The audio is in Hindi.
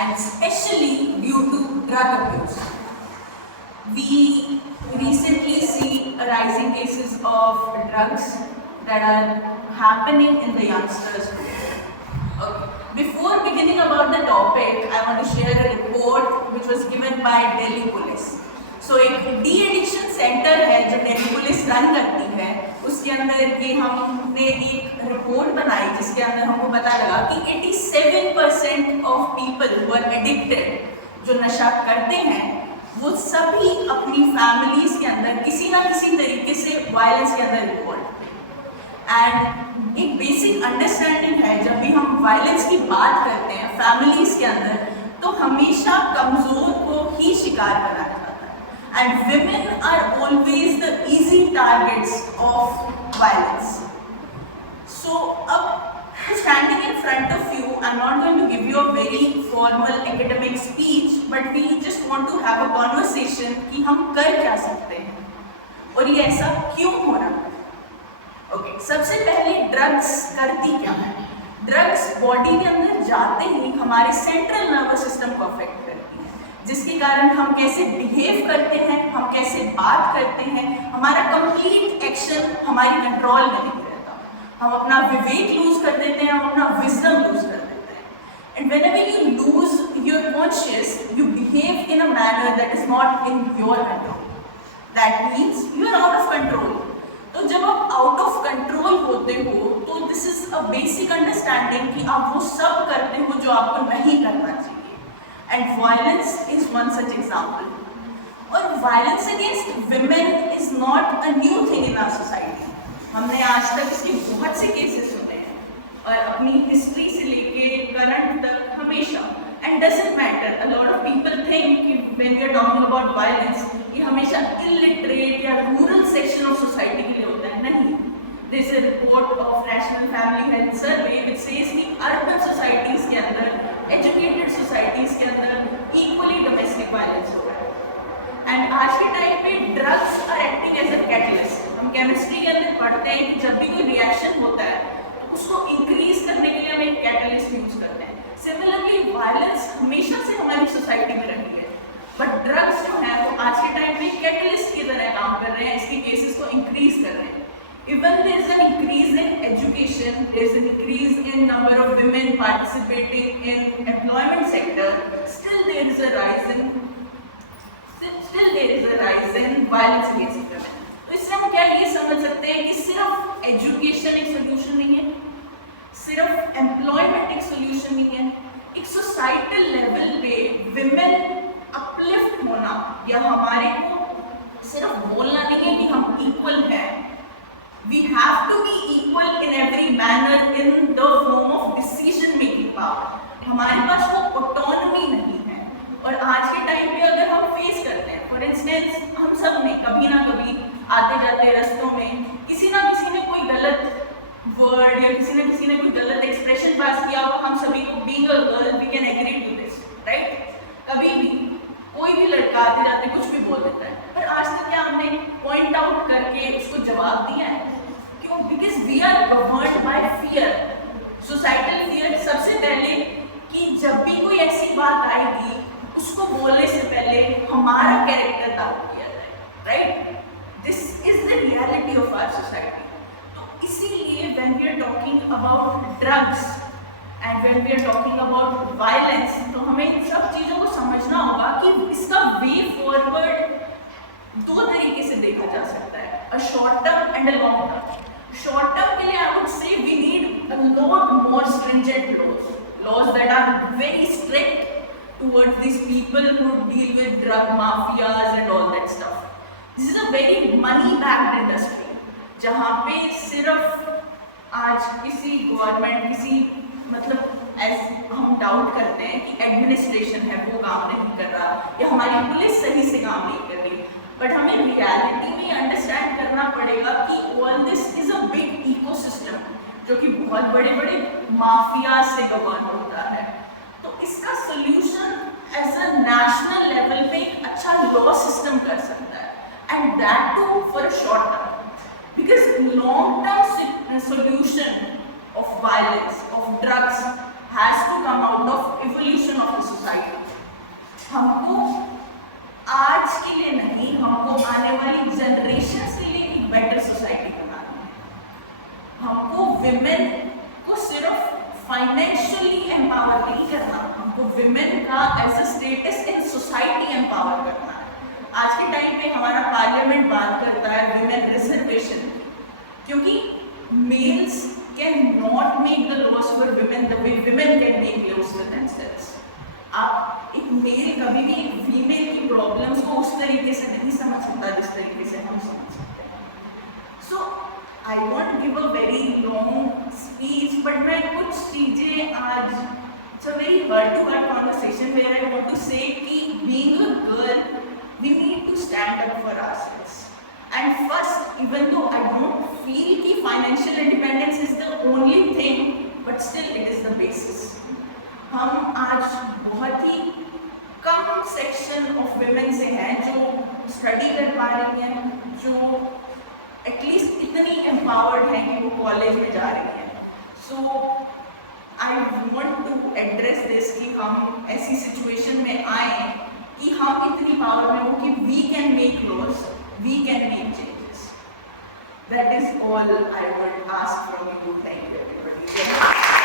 and especially due to drug abuse. We recently see a rising cases of drugs that are happening in the youngsters group. Okay. Before beginning about the topic, I want to share a report which was given by Delhi Police. So एक डी एडिक्शन सेंटर है जो दिल्ली पुलिस रन करती है, उसके अंदर ये हमने एक रिपोर्ट बनाई जिसके अंदर हमको पता लगा कि 87% of people who are addicted, जो नशा करते हैं, वो सभी अपनी फैमिलीज के अंदर किसी ना किसी तरीके से वायलेंस के अंदर इन्वॉल्व। एंड एक बेसिक अंडरस्टैंडिंग है, जब भी हम वायलेंस की बात करते हैं फैमिलीज के अंदर, तो हमेशा कमजोर को ही शिकार बनाया जाता है। And women are always the easy targets of violence. So अब standing in front of you, I'm not going to give you a very formal academic speech, but we just want to have a conversation कि हम कर क्या सकते हैं और ये ऐसा क्यों हो रहा है। Okay, सबसे पहले ड्रग्स करती क्या है? ड्रग्स बॉडी के अंदर जाते ही हमारे सेंट्रल नर्वस सिस्टम को अफेक्ट करती है, जिसके कारण हम कैसे बिहेव करते हैं, हम कैसे बात करते हैं, हमारा कंप्लीट एक्शन हमारी कंट्रोल में नहीं रहता। हम अपना विवेक लूज कर देते हैं, हम अपना विजडम लूज कर देते हैं। And whenever you lose your conscious, you behave in a manner that is not in your control. That means you are out of control. तो जब आप आउट ऑफ कंट्रोल होते हो, तो this is a basic understanding कि आप वो सब करते हो जो आपको नहीं करना चाहिए। And violence is one such example. और violence against women is not a new thing in our society. हमने आज तक इसके बहुत से केसेस सुने हैं और अपनी हिस्ट्री से लेके करंट तक हमेशा। And doesn't matter, a lot of people think कि when we are talking about violence ये हमेशा इलिटरेट या रूरल सेक्शन ऑफ सोसाइटी के लिए होता है। नहीं, there is a report of national family health survey which says कि अर्बन सोसाइटीज के अंदर, एजुकेटेड सोसाइटीज के अंदर इक्वली डोमेस्टिक वायलेंस हो रहा है। एंड आज के टाइम पे drugs are acting as a catalyst. हम केमिस्ट्री के अंदर पढ़ते हैं कि जब भी कोई रिएक्शन होता है तो उसको इंक्रीज करने के लिए हम एक कैटलिस्ट यूज करते हैं। सिमिलरली वायलेंस हमेशा से हमारी सोसाइटी में रही है, बट ड्रग्स जो है वो आज के टाइम में कैटलिस्ट की तरह काम कर रहे हैं, इसके केसेस को इंक्रीज कर रहे हैं। Even there is an increase in education, there is an increase in number of women participating in employment sector, still there is a rise in violence against women. तो इससे हम क्या ये समझ सकते हैं कि सिर्फ एजुकेशन एक सोल्यूशन नहीं है, सिर्फ एम्प्लॉयमेंट एक सोल्यूशन नहीं है। एक सोसाइटल लेवल पे विमेन अपलिफ्ट होना या हमारे को सिर्फ बोलना नहीं है कि हम इक्वल हैं, we have to be equal in every manner in the form of decision making power. हमारे पास वो ऑटोनॉमी नहीं है। और आज के टाइम पे अगर हम फेस करते हैं, फॉर इंस्टेंस हम सब ने कभी ना कभी आते जाते रास्तों में किसी ना किसी ने कोई गलत वर्ड या किसी ने कोई गलत एक्सप्रेशन पास किया हो। हम सभी को being a girl we can agree to this, right? कभी भी कोई भी लड़का आते जाते कुछ भी बोल देता है, पर आज तक क्या हमने पॉइंट आउट करके उसको जवाब दिया है? क्यों? Because we are governed by fear, societal fear. सबसे पहले कि जब भी कोई ऐसी बात आएगी उसको बोलने से पहले हमारा कैरेक्टर दाव किया जाए, right? This is the reality of our society. तो इसीलिए when we are talking about drugs and when we are talking about violence, तो हमें इन सब चीज़ों को समझना होगा कि इसका वे फॉरवर्ड दो तरीके से देखा जा सकता है, a short term and a long term. Short term के लिए I would say we need a lot more stringent laws that are very strict towards these people who deal with drug mafias and all that stuff. This is a very money backed industry, जहाँ पे सिर्फ आज किसी गवर्नमेंट किसी मतलब ऐसे हम डाउट करते हैं कि एडमिनिस्ट्रेशन है वो काम नहीं कर रहा या हमारी पुलिस सही से काम नहीं कर रही, बट हमें रियलिटी में अंडरस्टैंड करना पड़ेगा कि all this is a big ecosystem जो कि बहुत बड़े बड़े माफिया से गवर्न होता है। तो इसका solution as a national level पे एक अच्छा लॉ सिस्टम कर सकता है, and that too for a short term, because long term solution of violence, of drugs has to come out of evolution of the society. हमको आज के लिए नहीं, हमको आने वाली जनरेशन के लिए एक बेटर सोसाइटी बनानी है। हमको विमेन को सिर्फ फाइनेंशियली एम्पावर नहीं करना, हमको विमेन का as a status in society empower करना है। आज के टाइम पे हमारा पार्लियामेंट बात करता है विमेन रिजर्वेशन, क्योंकि mails can not make the loss for women the way women can make loss for themselves. आप एक मेल कभी भी एक फीमेल की प्रॉब्लम्स को उस तरीके से नहीं समझ सकता जिस तरीके से हम समझ सकते हैं। So I won't give a very long speech, but मैं कुछ चीज़ें आज, it's a very heart to heart conversation where I want to say कि being a girl we need to stand up for ourselves. And first, even though I don't feel कि financial independence is the only thing, but still it is the basis. हम आज बहुत ही कम सेक्शन ऑफ women से हैं जो स्टडी कर पा रही हैं, जो एटलीस्ट इतनी एम्पावर्ड हैं कि वो कॉलेज में जा रही हैं। So I want to address this कि हम ऐसी सिचुएशन में आए कि हम इतनी पावर में हो कि we can make laws, we can make changes. That is all I would ask from you. Thank you, everybody.